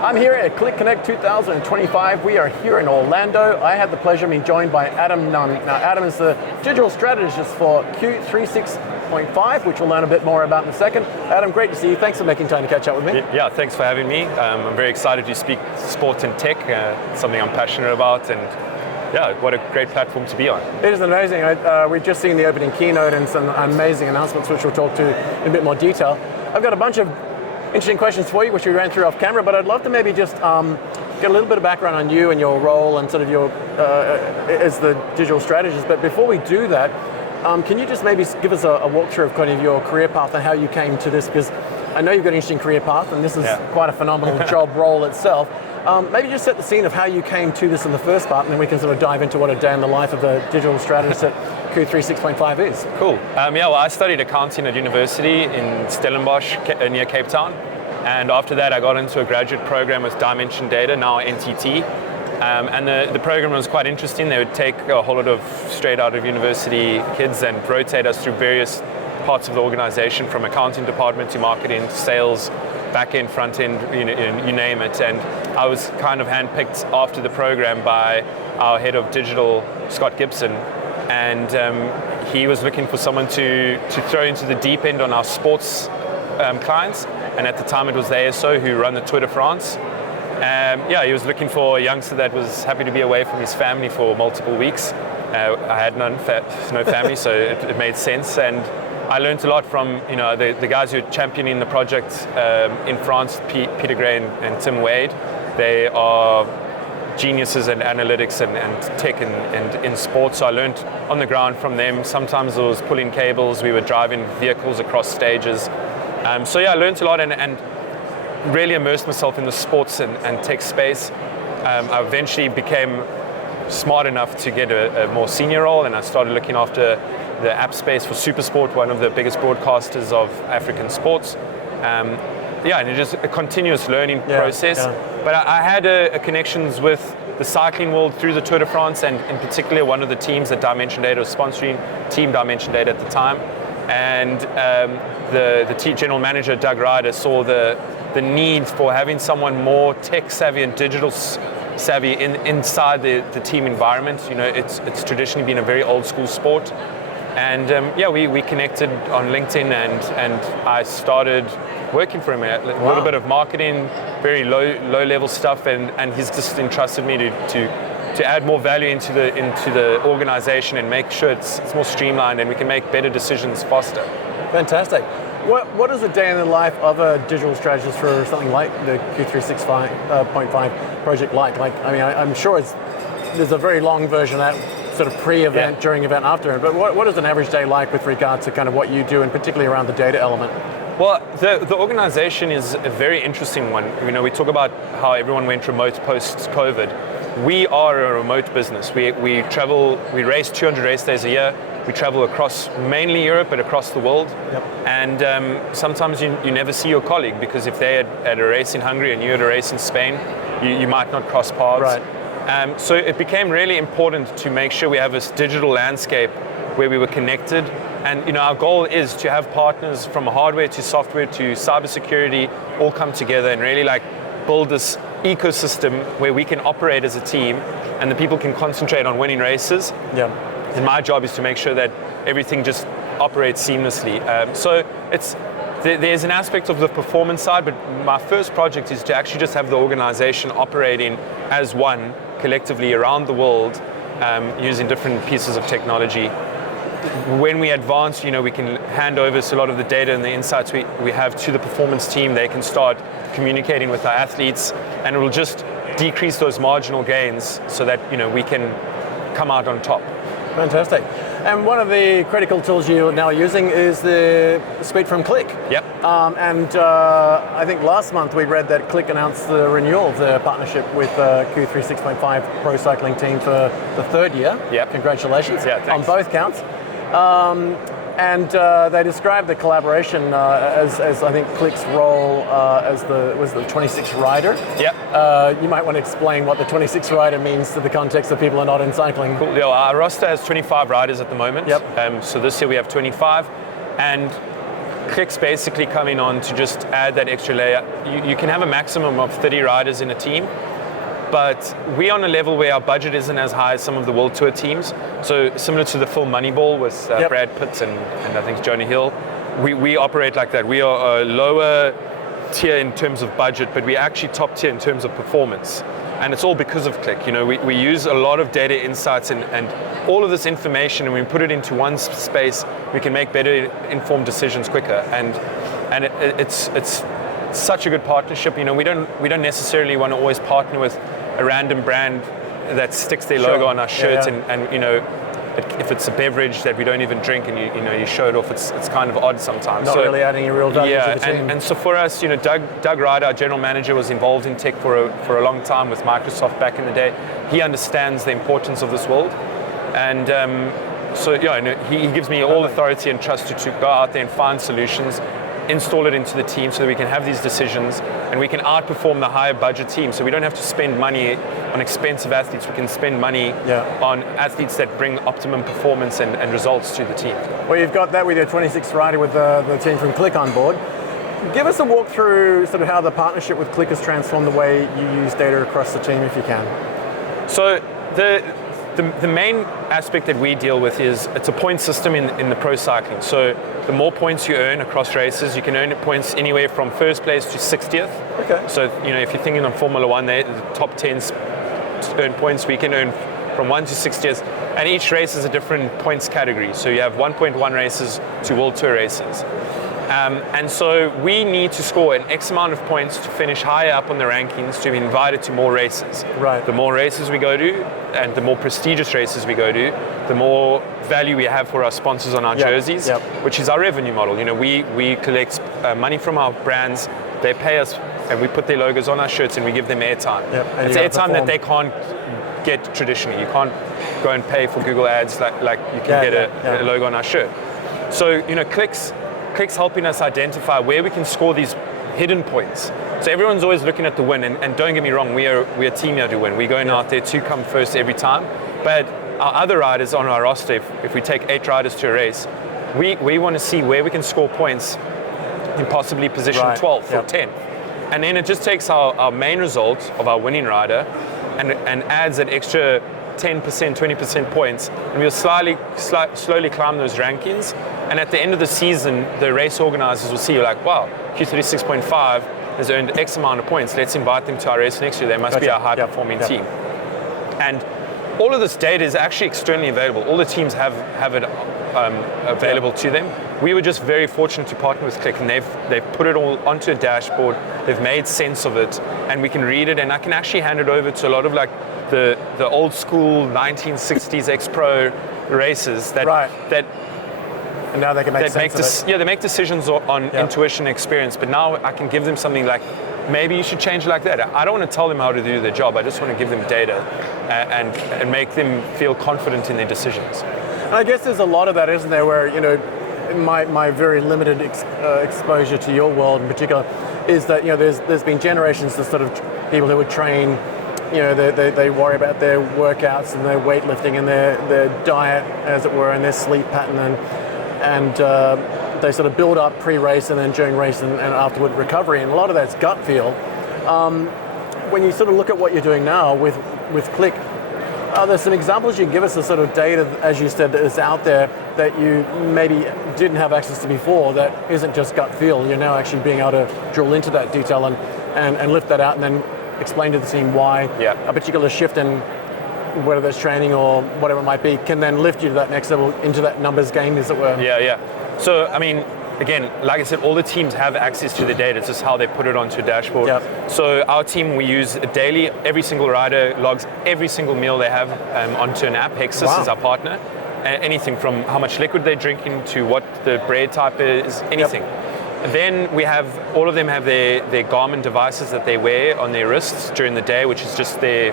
I'm here at QlikConnect 2025. We are here in Orlando. I had the pleasure of being joined by Adam Nunn. Now, Adam is the Digital Strategist for Q36.5, which we'll learn a bit more about in a second. Adam, great to see you. Thanks for making time to catch up with me. Yeah, thanks for having me. I'm very excited to speak sport and tech, something I'm passionate about, and yeah, what a great platform to be on. It is amazing. We've just seen the opening keynote and some amazing announcements, which we'll talk to in a bit more detail. I've got a bunch of interesting questions for you, which we ran through off camera, but I'd love to maybe just get a little bit of background on you and your role and sort of your as the digital strategist. But before we do that, can you just maybe give us a walkthrough of kind of your career path and how you came to this? Because I know you've got an interesting career path, and this is quite a phenomenal job role itself. Maybe just set the scene of how you came to this in the first part, and then we can sort of dive into what a day in the life of a digital strategist at Q36.5 is. Cool. Well, I studied accounting at university in Stellenbosch near Cape Town, and after that I got into a graduate program with Dimension Data, now NTT, and the program was quite interesting. They would take a whole lot of straight out of university kids and rotate us through various parts of the organization, from accounting department to marketing to sales, back end, front end, you name it. And I was kind of handpicked after the program by our head of digital, Scott Gibson, and he was looking for someone to throw into the deep end on our sports clients. And at the time it was the ASO who run the Tour de France. He was looking for a youngster that was happy to be away from his family for multiple weeks. I had no family, so it made sense. And I learned a lot from the guys who are championing the project in France, Peter Gray and Tim Wade. They are geniuses in analytics and tech and in sports. So I learned on the ground from them. Sometimes it was pulling cables. We were driving vehicles across stages. I learned a lot and really immersed myself in the sports and tech space. I eventually became smart enough to get a more senior role, and I started looking after the app space for Supersport, one of the biggest broadcasters of African sports. And it's just a continuous learning process. Yeah. But I had connections with the cycling world through the Tour de France, and in particular one of the teams that Dimension Data was sponsoring, Team Dimension Data at the time. And the general manager, Doug Ryder, saw the need for having someone more tech savvy and digital savvy inside the team environment. It's traditionally been a very old school sport. And we connected on LinkedIn, and I started working for him. A little bit of marketing, very low level stuff, and he's just entrusted me to add more value into the organization and make sure it's more streamlined and we can make better decisions faster. Fantastic. What is a day in the life of a digital strategist for something like the Q36.5 project like? I'm sure there's a very long version of that, sort of pre-event, during event, after. But what is an average day like with regard to kind of what you do, and particularly around the data element? Well, the organization is a very interesting one. We talk about how everyone went remote post-COVID. We are a remote business. We travel, we race 200 race days a year. We travel across mainly Europe, but across the world. Yep. And sometimes you never see your colleague, because if they're at a race in Hungary and you're at a race in Spain, you might not cross paths. Right. So it became really important to make sure we have this digital landscape where we were connected. And our goal is to have partners from hardware to software to cybersecurity all come together and really build this ecosystem where we can operate as a team and the people can concentrate on winning races. Yeah. And my job is to make sure that everything just operates seamlessly. There's an aspect of the performance side, but my first project is to actually just have the organization operating as one collectively around the world, using different pieces of technology. When we advance, we can hand over a lot of the data and the insights we have to the performance team. They can start communicating with our athletes, and it will just decrease those marginal gains so that we can come out on top. Fantastic. And one of the critical tools you're now using is the suite from Qlik. Yep. I think last month we read that Qlik announced the renewal of their partnership with Q36.5 Pro Cycling Team for the third year. Yep. Congratulations on thanks. both counts. And they described the collaboration as I think Qlik's role as the 26th rider. Yep. You might want to explain what the 26th rider means to the context of people who are not in cycling. Cool. Yeah, our roster has 25 riders at the moment. Yep. So this year we have 25, and Qlik's basically coming on to just add that extra layer. You can have a maximum of 30 riders in a team, but we're on a level where our budget isn't as high as some of the World Tour teams. So similar to the film Moneyball with Brad Pitt and I think Jonah Hill, we operate like that. We are a lower tier in terms of budget, but we're actually top tier in terms of performance. And it's all because of Qlik. You know, we use a lot of data insights and all of this information, and we put it into one space, we can make better informed decisions quicker. And it's such a good partnership. You know, we don't necessarily want to always partner with a random brand that sticks their logo on our shirts, and you know, if it's a beverage that we don't even drink and you show it off, it's kind of odd sometimes. Not really adding a real value to the team. And so for us, you know, Doug Ryder, our general manager, was involved in tech for a long time with Microsoft back in the day. He understands the importance of this world, and so he gives me all authority and trust to go out there and find solutions, install it into the team so that we can have these decisions and we can outperform the higher budget team. So we don't have to spend money on expensive athletes. We can spend money on athletes that bring optimum performance and results to the team. Well, you've got that with your 26th rider with the team from Qlik on board. Give us a walk through sort of how the partnership with Qlik has transformed the way you use data across the team, if you can. So the main aspect that we deal with is it's a point system in the pro cycling. So the more points you earn across races, you can earn points anywhere from first place to 60th. Okay. So you know, if you're thinking on Formula One, the top 10s earn points. We can earn from 1 to 60th, and each race is a different points category. So you have 1.1 races to World Tour races. And so we need to score an X amount of points to finish higher up on the rankings to be invited to more races. Right. The more races we go to, and the more prestigious races we go to, the more value we have for our sponsors on our jerseys, which is our revenue model. You know, we collect money from our brands, they pay us, and we put their logos on our shirts, and we give them airtime. It's airtime that they can't get traditionally. You can't go and pay for Google ads like you can get a logo on our shirt. So, you know, Qlik's helping us identify where we can score these hidden points. So everyone's always looking at the win, and don't get me wrong, we're a team here to win. We're going out there to come first every time. But our other riders on our roster, if we take 8 riders to a race, we want to see where we can score points in possibly position 12th or 10th. And then it just takes our main result of our winning rider and adds an extra 10%, 20% points, and we'll slowly climb those rankings. And at the end of the season, the race organizers will see, like, wow, Q36.5 has earned X amount of points. Let's invite them to our race next year. They must be our high-performing team. And all of this data is actually externally available. All the teams have it available to them. We were just very fortunate to partner with Qlik, and they've put it all onto a dashboard. They've made sense of it, and we can read it, and I can actually hand it over to a lot of like the old school 1960s X-Pro races that and now they can make sense of it. Yeah, they make decisions on intuition and experience, but now I can give them something like, maybe you should change it like that. I don't want to tell them how to do their job. I just want to give them data and make them feel confident in their decisions. And I guess there's a lot of that, isn't there, where, you know, my very limited exposure to your world in particular is that, you know, there's been generations of sort of people who would train, you know, they worry about their workouts and their weightlifting and their diet, as it were, and their sleep pattern, and they sort of build up pre-race and then during race and afterward recovery, and a lot of that's gut feel. When you sort of look at what you're doing now with Qlik, are there some examples you can give us of sort of data, as you said, that is out there that you maybe didn't have access to before, that isn't just gut feel? You're now actually being able to drill into that detail and lift that out and then explain to the team why a particular shift in whether that's training or whatever it might be can then lift you to that next level, into that numbers game, as it were. So, I mean, again, like I said, all the teams have access to the data. It's just how they put it onto a dashboard. So our team, we use daily, every single rider logs every single meal they have onto an app. Hexus is our partner. Anything from how much liquid they're drinking to what the bread type is, anything. Then we have, all of them have their Garmin devices that they wear on their wrists during the day, which is just their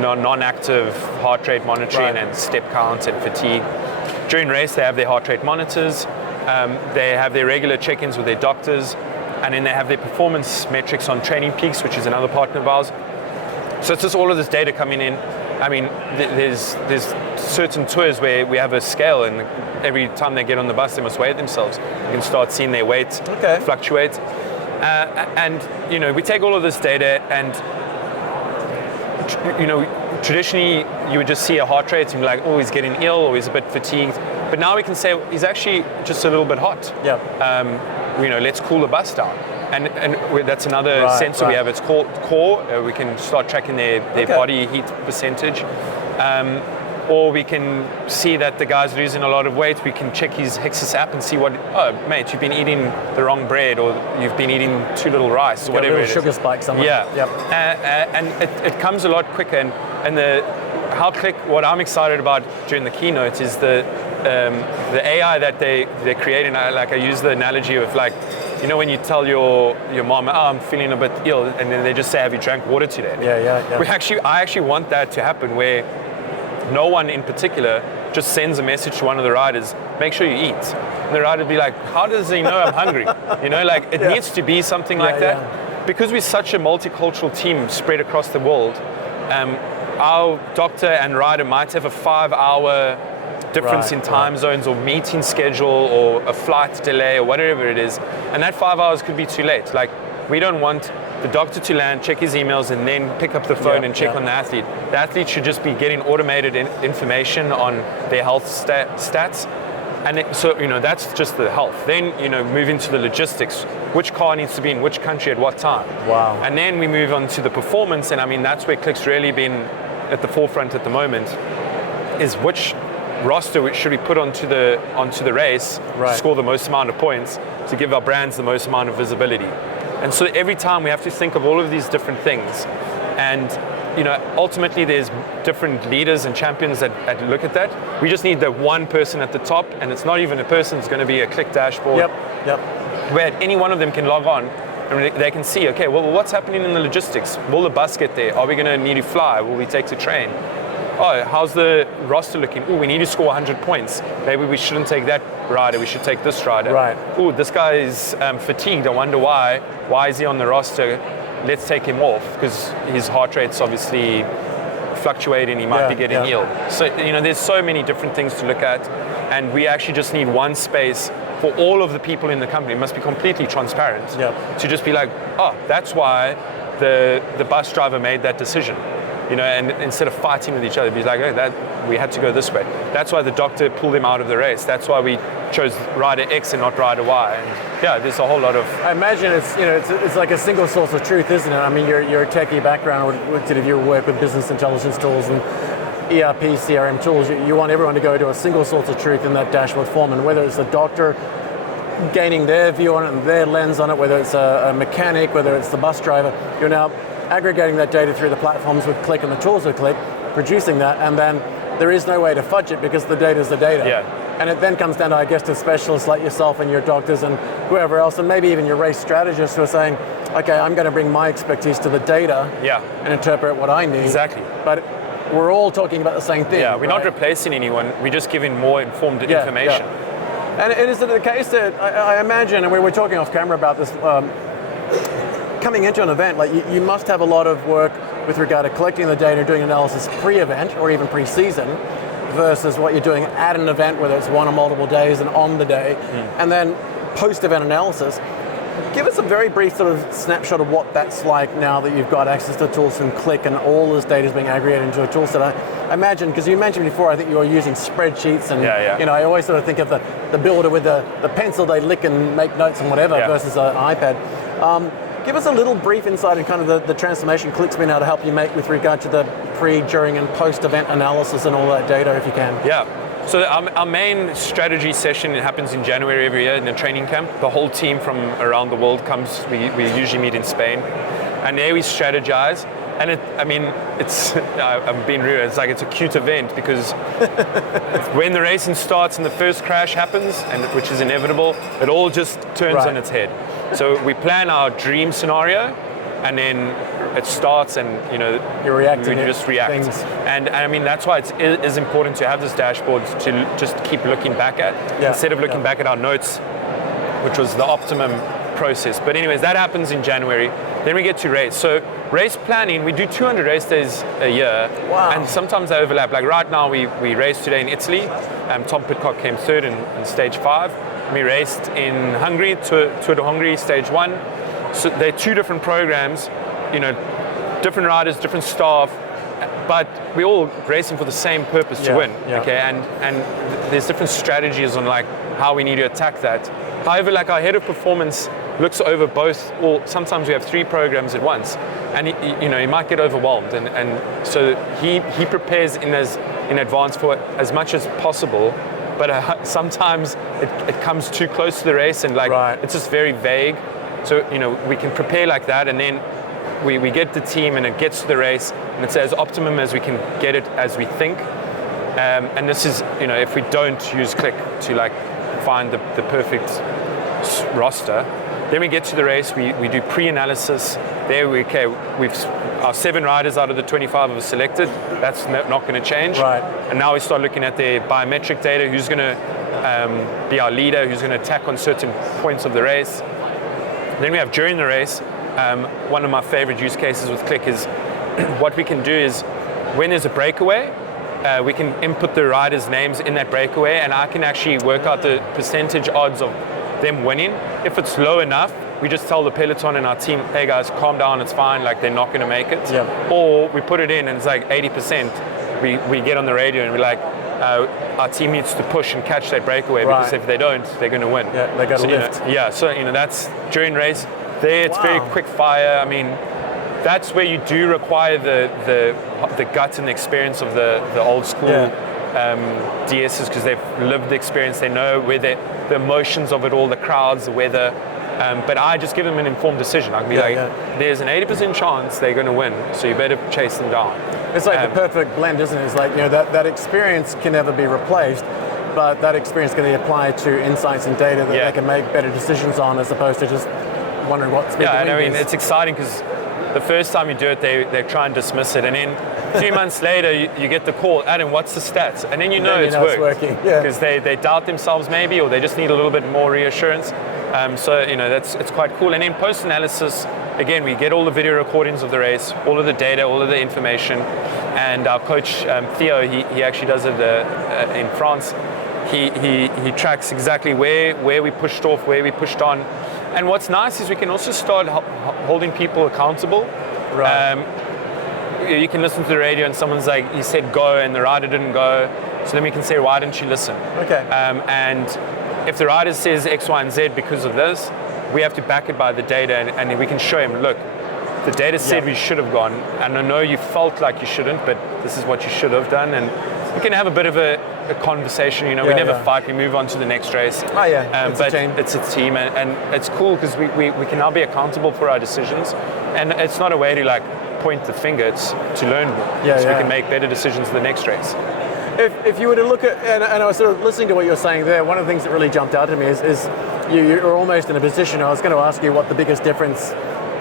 non-active heart rate monitoring and step count and fatigue. During race, they have their heart rate monitors. They have their regular check-ins with their doctors, and then they have their performance metrics on Training Peaks, which is another partner of ours. So it's just all of this data coming in. I mean, there's certain tours where we have a scale, and every time they get on the bus, they must weigh themselves. You can start seeing their weight fluctuate. And, you know, we take all of this data and, you know, traditionally you would just see a heart rate and be like, oh, he's getting ill or he's a bit fatigued. But now we can say he's actually just a little bit hot. Yeah. You know, let's cool the bus down. And that's another sensor we have. It's called Core. We can start tracking their body heat percentage. Or we can see that the guy's losing a lot of weight. We can check his Hexus app and see oh, mate, you've been eating the wrong bread, or you've been eating too little rice, or whatever it is. Sugar spike somewhere. Yeah. Yep. And it comes a lot quicker. And how Qlik, what I'm excited about during the keynote is the AI that they're creating. I use the analogy of, like, you know, when you tell your mom, oh, I'm feeling a bit ill, and then they just say, have you drank water today? Yeah. I actually want that to happen, where no one in particular just sends a message to one of the riders, make sure you eat. And the rider would be like, how does he know I'm hungry? You know, like, it needs to be something like that. Yeah. Because we're such a multicultural team spread across the world, our doctor and rider might have a 5-hour difference in time zones, or meeting schedule, or a flight delay, or whatever it is. And that 5 hours could be too late. Like, we don't want the doctor to land, check his emails, and then pick up the phone and check on the athlete. The athlete should just be getting automated information on their health stats. And so, you know, that's just the health. Then, you know, move into the logistics. Which car needs to be in which country at what time? Wow. And then we move on to the performance. And I mean, that's where Qlik's really been at the forefront at the moment, is which roster should we put onto the race to score the most amount of points, to give our brands the most amount of visibility. And so every time we have to think of all of these different things. And, you know, ultimately there's different leaders and champions that look at that. We just need the one person at the top, and it's not even a person, it's going to be a Qlik dashboard. Yep. Where any one of them can log on and they can see, okay, well, what's happening in the logistics? Will the bus get there? Are we going to need to fly? Will we take the train? Oh, how's the roster looking? Oh, we need to score 100 points. Maybe we shouldn't take that rider, we should take this rider. Right. Oh, this guy is fatigued, I wonder why. Why is he on the roster? Let's take him off, because his heart rate's obviously fluctuating, he might be getting ill. So, you know, there's so many different things to look at, and we actually just need one space for all of the people in the company. It must be completely transparent to just be like, oh, that's why the bus driver made that decision. You know, and instead of fighting with each other, be like, oh, we had to go this way. That's why the doctor pulled him out of the race. That's why we chose rider X and not rider Y. And yeah, there's a whole lot of. I imagine it's like a single source of truth, isn't it? I mean, your techie background, did your work with business intelligence tools and ERP, CRM tools, you want everyone to go to a single source of truth in that dashboard form, and whether it's the doctor gaining their view on it and their lens on it, whether it's a mechanic, whether it's the bus driver, you're now aggregating that data through the platforms with Qlik and the tools with Qlik, producing that, and then there is no way to fudge it because the data is the data. Yeah. And it then comes down to, I guess, to specialists like yourself and your doctors and whoever else, and maybe even your race strategists who are saying, okay, I'm going to bring my expertise to the data and interpret what I need. Exactly. But we're all talking about the same thing. Yeah, we're not replacing anyone, we're just giving more informed information. Yeah. And is it the case that, I imagine, and we were talking off camera about this, coming into an event, like you must have a lot of work with regard to collecting the data, doing analysis pre-event or even pre-season, versus what you're doing at an event, whether it's one or multiple days and on the day, and then post-event analysis. Give us a very brief sort of snapshot of what that's like now that you've got access to tools from Qlik and all this data is being aggregated into a tool set. I imagine, because you mentioned before, I think you were using spreadsheets and you know, I always sort of think of the builder with the pencil they lick and make notes and whatever versus an iPad. Give us a little brief insight in kind of the transformation Qlik's been able to help you make with regard to the pre, during and post-event analysis and all that data, if you can. Yeah. So our main strategy session, it happens in January every year in a training camp. The whole team from around the world comes. We usually meet in Spain, and there we strategize. And I'm being real, it's like it's a cute event, because when the racing starts and the first crash happens, and which is inevitable, it all just turns on its head. So we plan our dream scenario, and then it starts, and you're reacting. We just react. Things. And I mean, that's why it is important to have this dashboard to just keep looking back at, instead of looking back at our notes, which was the optimum process. But anyways, that happens in January. Then we get to race. So race planning, we do 200 race days a year. Wow. And sometimes they overlap. Like right now, we raced today in Italy. Tom Pidcock came third in stage 5. We raced in Hungary, Tour de Hungary, stage 1. So they're 2 different programs, different riders, different staff, but we're all racing for the same purpose to win. Yeah. Okay, and there's different strategies on like how we need to attack that. However, like our head of performance looks over both, or sometimes we have 3 programs at once, and he might get overwhelmed, and so he prepares in advance for as much as possible, but sometimes it comes too close to the race and it's just very vague. So we can prepare like that, and then we get the team and it gets to the race and it's as optimum as we can get it as we think. And this is, if we don't use Qlik to like find the perfect roster, then we get to the race, we do pre-analysis. There our 7 riders out of the 25 are selected. That's not going to change. Right. And now we start looking at their biometric data, who's going to be our leader, who's going to attack on certain points of the race. Then we have during the race, one of my favorite use cases with Qlik is what we can do is when there's a breakaway, we can input the riders' names in that breakaway, and I can actually work out the percentage odds of them winning. If it's low enough, we just tell the peloton and our team, hey guys, calm down, it's fine, like they're not going to make it. Yeah. Or we put it in and it's like 80%. We get on the radio and we're like, our team needs to push and catch that breakaway because if they don't, they're going to win. Yeah, they got to lift. So that's during race. There, it's very quick fire. I mean, that's where you do require the guts and the experience of the old school DSs, because they've lived the experience. They know where the emotions of it all, the crowds, the weather. But I just give them an informed decision. I can be there's an 80% chance they're going to win, so you better chase them down. It's like the perfect blend, isn't it? It's like, that experience can never be replaced, but that experience can be applied to insights and data that they can make better decisions on, as opposed to just wondering what's been and I mean, it's exciting because the first time you do it, they try and dismiss it, and then 2 months later, you get the call, Adam, what's the stats? And then it's working. Because they doubt themselves maybe, or they just need a little bit more reassurance. It's quite cool. And in post-analysis, again, we get all the video recordings of the race, all of the data, all of the information. And our coach, Theo, he actually does it in France. He tracks exactly where we pushed off, where we pushed on. And what's nice is we can also start holding people accountable. Right. You can listen to the radio and someone's like, he said go and the rider didn't go. So then we can say, why didn't you listen? Okay. And if the rider says X, Y, and Z because of this, we have to back it by the data, and we can show him, look, the data said we should have gone, and I know you felt like you shouldn't, but this is what you should have done. And we can have a bit of a conversation, we never fight, we move on to the next race. Oh yeah, but it's a team, and it's cool because we can now be accountable for our decisions, and it's not a way to like point the finger, it's to learn more. We can make better decisions the next race. If you were to look at, and I was sort of listening to what you were saying there, one of the things that really jumped out to me is you're almost in a position, I was going to ask you what the biggest difference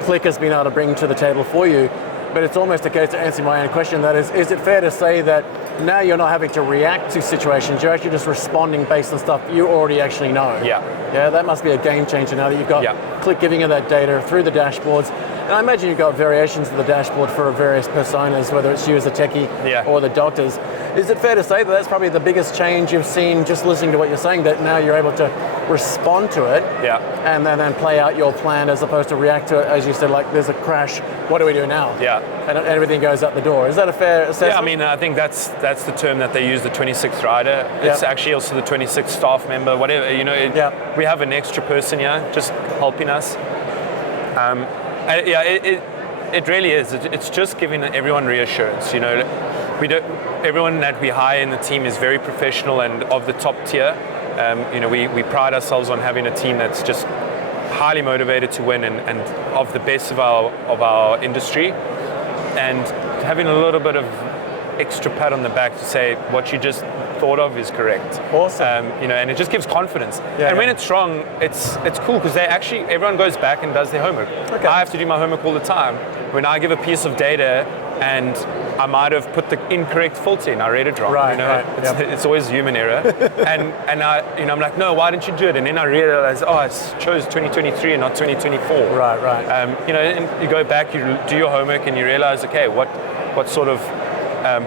Qlik has been able to bring to the table for you, but it's almost a case to answer my own question, that is it fair to say that now you're not having to react to situations, you're actually just responding based on stuff you already actually know? Yeah, that must be a game changer now that you've got Qlik giving you that data through the dashboards. And I imagine you've got variations of the dashboard for various personas, whether it's you as a techie or the doctors. Is it fair to say that that's probably the biggest change you've seen just listening to what you're saying, that now you're able to respond to it and then play out your plan as opposed to react to it, as you said, like there's a crash, what do we do now? And everything goes out the door. Is that a fair assessment? Yeah, I mean, I think that's the term that they use, the 26th rider. It's actually also the 26th staff member, whatever, we have an extra person here just helping us. It really is. It's just giving everyone reassurance. Everyone that we hire in the team is very professional and of the top tier. We pride ourselves on having a team that's just highly motivated to win and of the best of our industry, and having a little bit of extra pat on the back to say what you just thought of is correct. Awesome. And it just gives confidence. When it's wrong, it's cool because everyone goes back and does their homework. I have to do my homework all the time. When I give a piece of data and I might have put the incorrect filter in. I read it wrong. Right, you know, right, it's always human error. and I, I'm like, no, why didn't you do it? And then I realized, I chose 2023 and not 2024. Right, right. And you go back, you do your homework, and you realize, okay, what sort of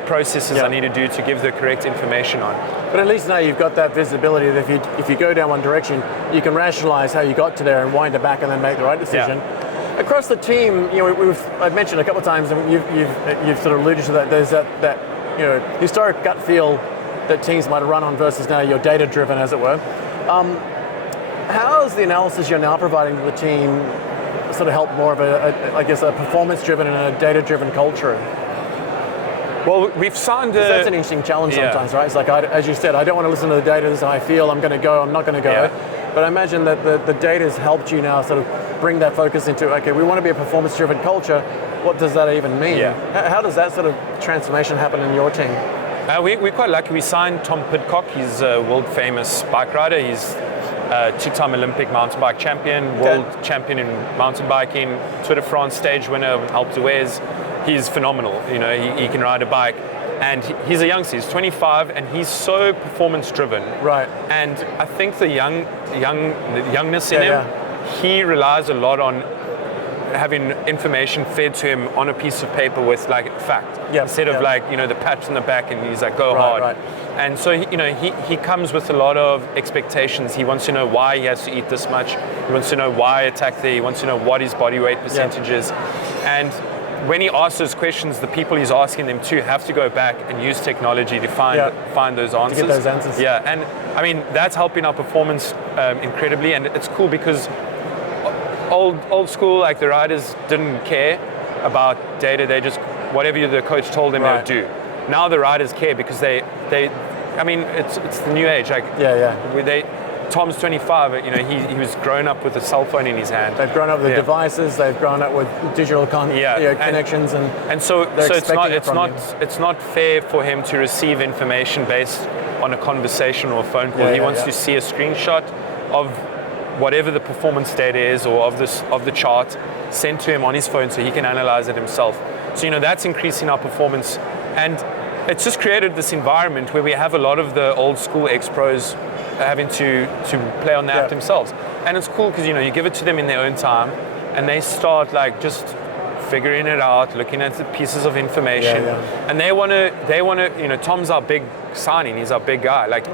processes I need to do to give the correct information on. But at least now you've got that visibility that if you go down one direction, you can rationalize how you got to there and wind it back and then make the right decision. Yeah. Across the team, I've mentioned a couple of times, and you've sort of alluded to that. There's that historic gut feel that teams might run on versus now you're data driven, as it were. How is the analysis you're now providing to the team sort of help more of a performance driven and a data driven culture? Well, we've signed that's an interesting challenge sometimes, right? It's like, as you said, I don't want to listen to the data, this is how I feel, I'm going to go, I'm not going to go. Yeah. But I imagine that the data has helped you now sort of bring that focus into, okay, we want to be a performance-driven culture. What does that even mean? Yeah. How does that sort of transformation happen in your team? We're quite lucky. We signed Tom Pidcock. He's a world-famous bike rider. He's a two-time Olympic mountain bike champion, world champion in mountain biking, Tour de France stage winner, Alpe d'Huez. He's phenomenal. He can ride a bike, and he's a youngster. He's 25, and he's so performance driven. Right. And I think the youngness in him, he relies a lot on having information fed to him on a piece of paper with like fact, instead of like the pat on the back, and he's like go hard. Right. And so he comes with a lot of expectations. He wants to know why he has to eat this much. He wants to know why attack there. He wants to know what his body weight percentage is, and when he asks those questions, the people he's asking them to have to go back and use technology to find those answers. To get those answers. Yeah, and I mean that's helping our performance incredibly, and it's cool because old school, like the riders didn't care about data. They just whatever the coach told them they would do. Now the riders care because they I mean it's the new age. Like Tom's 25, he was grown up with a cell phone in his hand. They've grown up with devices, they've grown up with digital connections, and so it's not fair for him to receive information based on a conversation or a phone call. He wants to see a screenshot of whatever the performance data is or of the chart sent to him on his phone so he can analyze it himself. So that's increasing our performance, and it's just created this environment where we have a lot of the old school ex-pros having to play on the app themselves, and it's cool because you give it to them in their own time, and they start like just figuring it out, looking at the pieces of information, and they want to. Tom's our big signing; he's our big guy. Like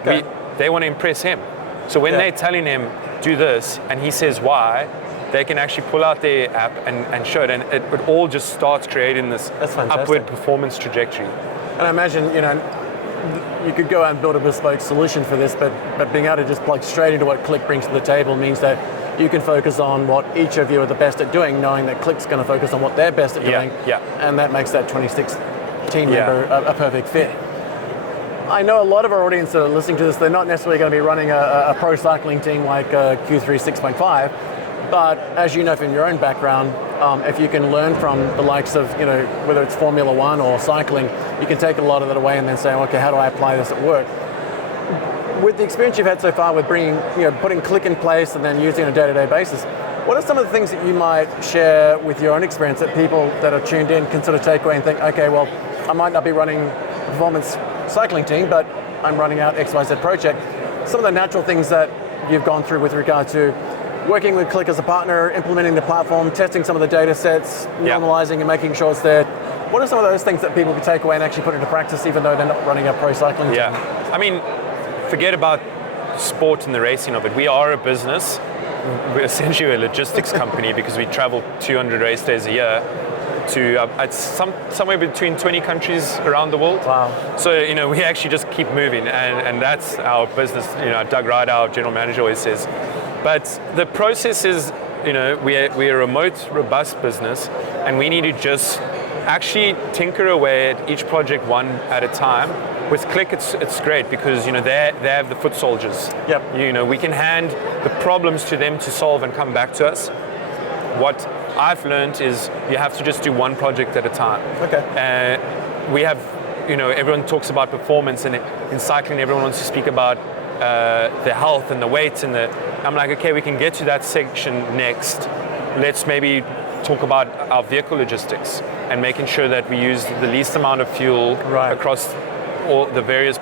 they want to impress him. So when they're telling him do this, and he says why, they can actually pull out their app and show it, and it all just starts creating this upward performance trajectory. And I imagine you could go out and build a bespoke solution for this, but being able to just plug straight into what Qlik brings to the table means that you can focus on what each of you are the best at doing, knowing that Qlik's going to focus on what they're best at doing, and that makes that 26 team member a perfect fit. I know a lot of our audience that are listening to this, they're not necessarily going to be running a pro cycling team like Q36.5, but as you know from your own background, if you can learn from the likes of, whether it's Formula One or cycling, you can take a lot of that away and then say, okay, how do I apply this at work? With the experience you've had so far with putting Qlik in place and then using it on a day-to-day basis, what are some of the things that you might share with your own experience that people that are tuned in can sort of take away and think, okay, well, I might not be running a performance cycling team, but I'm running out XYZ project. Some of the natural things that you've gone through with regard to working with Qlik as a partner, implementing the platform, testing some of the data sets, normalizing and making sure it's there. What are some of those things that people can take away and actually put into practice even though they're not running a pro cycling team? Yeah, I mean, forget about sport and the racing of it. We are a business. We're essentially a logistics company because we travel 200 race days a year to somewhere between 20 countries around the world. Wow. So, we actually just keep moving, and that's our business. Doug Ryder, our general manager, always says. But the process is, we're a remote, robust business, and we need to just actually tinker away at each project one at a time. With Qlik, it's great because they have the foot soldiers. Yep. We can hand the problems to them to solve and come back to us. What I've learned is you have to just do one project at a time. Okay. We have, everyone talks about performance, and in cycling, everyone wants to speak about the health and the weight I'm like, okay, we can get to that section next. Let's maybe talk about our vehicle logistics and making sure that we use the least amount of fuel across all the various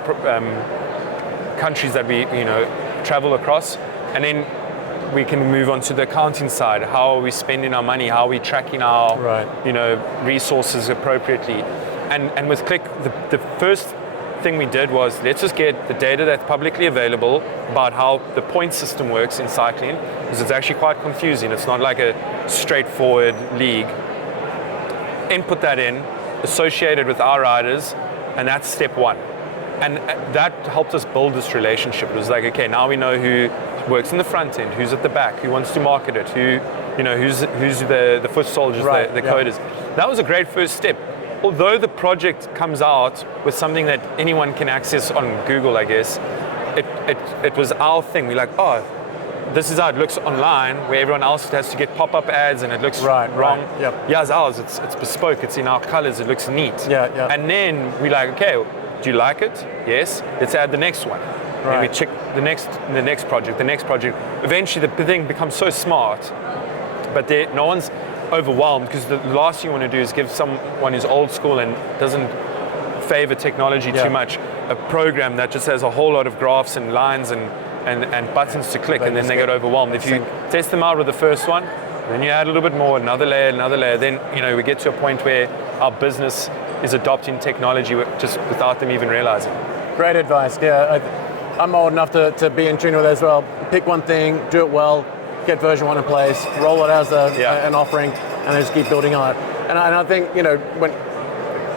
countries that we travel across, and then we can move on to the accounting side. How are we spending our money? How are we tracking our resources appropriately? And with Qlik, the first thing we did was, let's just get the data that's publicly available about how the point system works in cycling, because it's actually quite confusing. It's not like a straightforward league. Input that in, associated with our riders, and that's step one. And that helped us build this relationship. It was like, okay, now we know who works in the front end, who's at the back, who wants to market it, who's the foot soldiers, the coders. That was a great first step. Although the project comes out with something that anyone can access on Google, I guess, it was our thing. We're like, oh, this is how it looks online, where everyone else has to get pop-up ads and it looks wrong. Yeah, it's ours. It's bespoke. It's in our colors. It looks neat. And then we're like, okay, do you like it? Yes. Let's add the next one. And we check the next project. Eventually, the thing becomes so smart, but no one's overwhelmed, because the last thing you want to do is give someone who's old school and doesn't favor technology too much a program that just has a whole lot of graphs and lines and buttons to click, and then they get overwhelmed. If you test them out with the first one, then you add a little bit more, another layer, then we get to a point where our business is adopting technology just without them even realizing. Great advice. I'm old enough to be in tune with it as well. Pick one thing, do it well, get version 1 in place, roll it as an offering, and then just keep building on it. And I think, when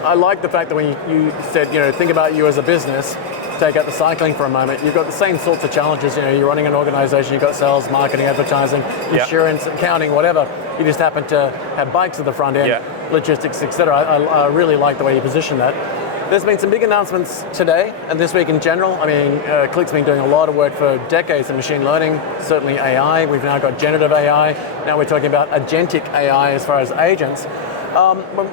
I like the fact that when you said, think about you as a business, take out the cycling for a moment, you've got the same sorts of challenges. You're running an organization, you've got sales, marketing, advertising, insurance, accounting, whatever. You just happen to have bikes at the front end, logistics, etc. I really like the way you position that. There's been some big announcements today and this week in general. I mean, Qlik's been doing a lot of work for decades in machine learning, certainly AI. We've now got generative AI. Now we're talking about agentic AI as far as agents.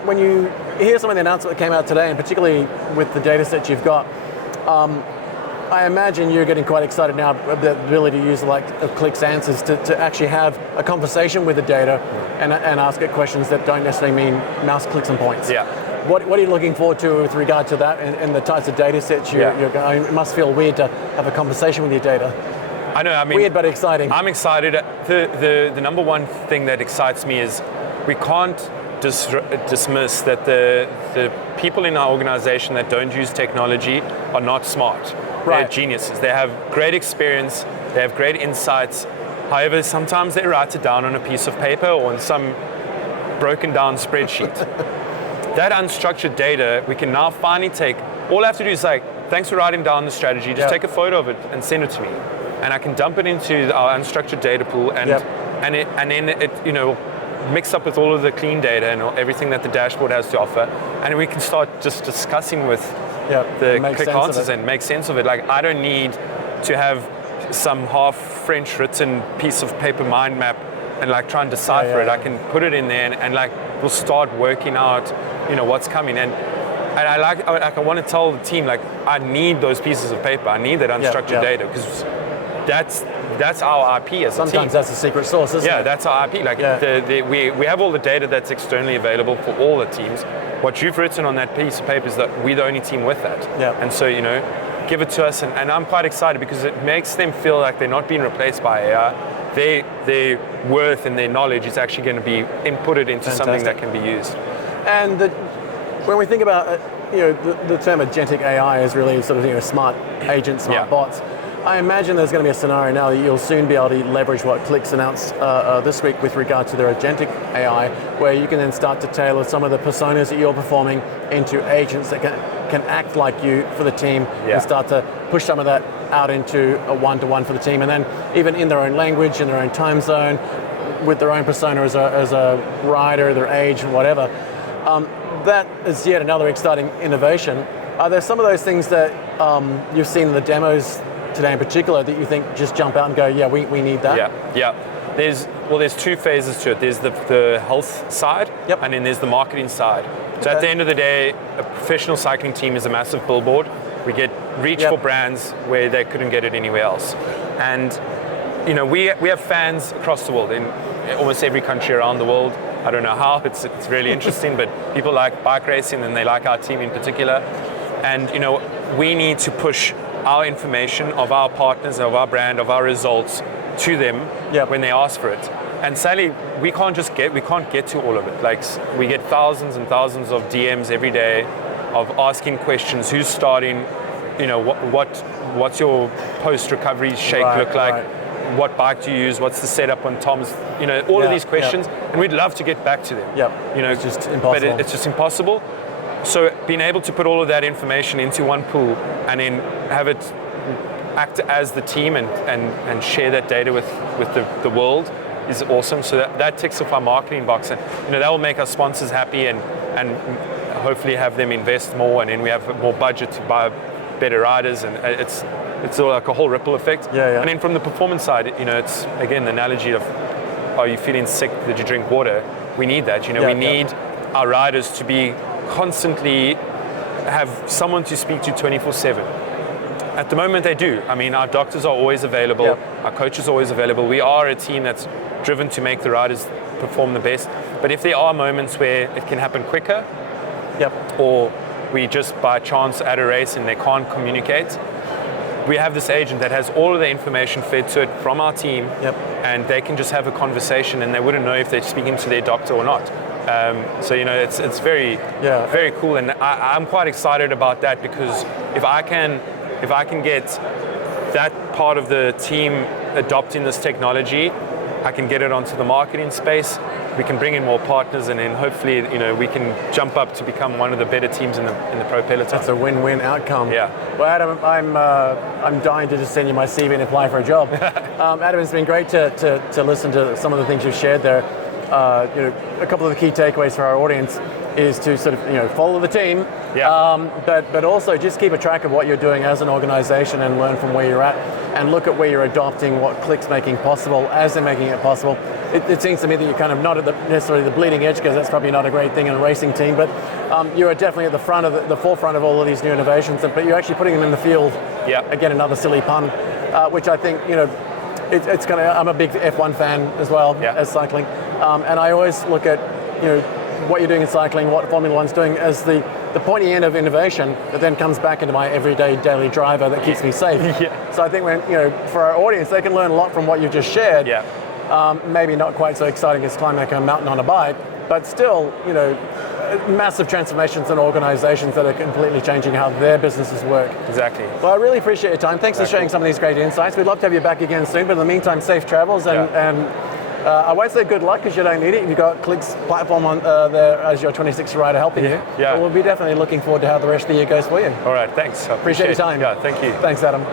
When you hear some of the announcements that came out today, and particularly with the data set you've got, I imagine you're getting quite excited now about the ability to use the like of Qlik's answers to actually have a conversation with the data and ask it questions that don't necessarily mean mouse clicks and points. What are you looking forward to with regard to that and the types of data sets you're going? It must feel weird to have a conversation with your data. I know, I mean, weird but exciting. I'm excited. The number one thing that excites me is we can't dismiss that the people in our organization that don't use technology are not smart. They're geniuses. They have great experience. They have great insights. However, sometimes they write it down on a piece of paper or in some broken down spreadsheet. That unstructured data, we can now finally take. All I have to do is like, thanks for writing down the strategy, just take a photo of it and send it to me. And I can dump it into our unstructured data pool and then it will mix up with all of the clean data and everything that the dashboard has to offer. And we can start just discussing with the Qlik answers and make sense of it. Like, I don't need to have some half French written piece of paper mind map and like try and decipher it. I can put it in there and like we'll start working out what's coming. And I want to tell the team, like, I need those pieces of paper. I need that unstructured data, because that's our IP as a team. Sometimes that's a secret source, isn't it? Yeah, that's our IP. Like, we have all the data that's externally available for all the teams. What you've written on that piece of paper is that we're the only team with that. And so, give it to us. And I'm quite excited because it makes them feel like they're not being replaced by AI. Their worth and their knowledge is actually going to be inputted into something that can be used. And when we think about the term agentic AI is really sort of smart agents, smart bots. I imagine there's going to be a scenario now that you'll soon be able to leverage what Qlik's announced this week with regard to their agentic AI, where you can then start to tailor some of the personas that you're performing into agents that can act like you for the team and start to push some of that out into a one-to-one for the team, and then even in their own language, in their own time zone, with their own persona as a rider, their age, whatever. That is yet another exciting innovation. Are there some of those things that you've seen in the demos today in particular that you think just jump out and go, we need that? There's two phases to it. There's the health side, and then there's the marketing side. So at the end of the day, a professional cycling team is a massive billboard. We get reach for brands where they couldn't get it anywhere else. And we have fans across the world, in almost every country around the world. I don't know how. It's really interesting, but people like bike racing and they like our team in particular. And we need to push our information of our partners, of our brand, of our results to them when they ask for it. And sadly, we can't get to all of it. Like, we get thousands and thousands of DMs every day of asking questions. Who's starting? What's your post-recovery shake look like? Right. What bike do you use? What's the setup on Tom's? All of these questions, and we'd love to get back to them. It's just impossible. But it's just impossible. So being able to put all of that information into one pool and then have it act as the team and share that data with the world is awesome. So that ticks off our marketing box, and that will make our sponsors happy and hopefully have them invest more, and then we have more budget to buy better riders, and it's all like a whole ripple effect. And then from the performance side, it's again the analogy of, are you feeling sick? Did you drink water? We need that. We need our riders to be constantly have someone to speak to 24/7. At the moment they do. I mean, our doctors are always available, our coaches are always available. We are a team that's driven to make the riders perform the best. But if there are moments where it can happen quicker, or we just by chance at a race and they can't communicate, we have this agent that has all of the information fed to it from our team, and they can just have a conversation and they wouldn't know if they're speaking to their doctor or not. So it's very very cool, and I'm quite excited about that, because if I can get that part of the team adopting this technology, I can get it onto the marketing space. We can bring in more partners, and then hopefully we can jump up to become one of the better teams in the pro peloton. That's a win-win outcome. Well, Adam, I'm dying to just send you my CV and apply for a job. Adam, it's been great to listen to some of the things you've shared there. A couple of the key takeaways for our audience is to sort of follow the team, but also just keep a track of what you're doing as an organization and learn from where you're at, and look at where you're adopting what Qlik's making possible as they're making it possible. It seems to me that you're kind of not at necessarily the bleeding edge, because that's probably not a great thing in a racing team, but you are definitely at the front of the forefront of all of these new innovations, but you're actually putting them in the field. Again, another silly pun, which I think it's kind of, I'm a big F1 fan as well as cycling, and I always look at what you're doing in cycling, what Formula One's doing, as the pointy end of innovation that then comes back into my everyday daily driver that keeps me safe. So I think for our audience, they can learn a lot from what you've just shared. Maybe not quite so exciting as climbing a mountain on a bike, but still, massive transformations in organizations that are completely changing how their businesses work. Exactly. Well, I really appreciate your time. Thanks for sharing some of these great insights. We'd love to have you back again soon, but in the meantime, safe travels, and I won't say good luck, because you don't need it. You've got Qlik's platform on there as your 26 rider helping you. But we'll be definitely looking forward to how the rest of the year goes for you. All right, thanks. Appreciate your time. Thank you. Thanks, Adam.